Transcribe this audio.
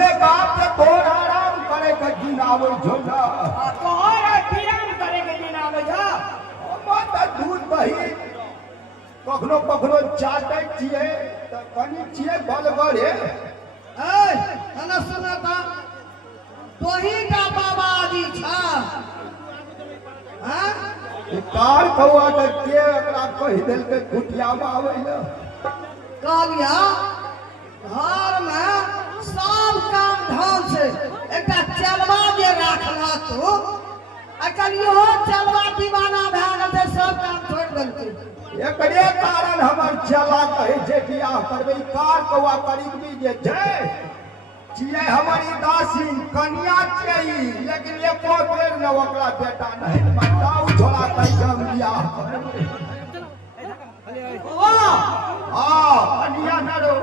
से बाप के तोर आराम करे के दिन आवे झोला तोहर आराम करे के दिन आवे जा माता दूध दही कखनो कखनो चाटे छिए त कनी छिए बलगरे ए अना सुनता तोहीटा बाबाजी छा हां कार कौआ के एकरा कहि देल के कुटियावा आवे न कालिया घर में सब काम धाम से एकटा चलवा जे राखला तू आजकल इहो चलवा दीवाना भए गेल छै सब काम छोड़ देलकै एकरे कारण हमर चला कहे छै बियाह करबै कार कौआ करीबी जे छै छिए हमारी दासी कन्या छिए लेकिन एको बेर न ओकरा बेटा नहीं बताऊ छोड़ा कहि हम बियाह करबै वाह हां कन्या न रो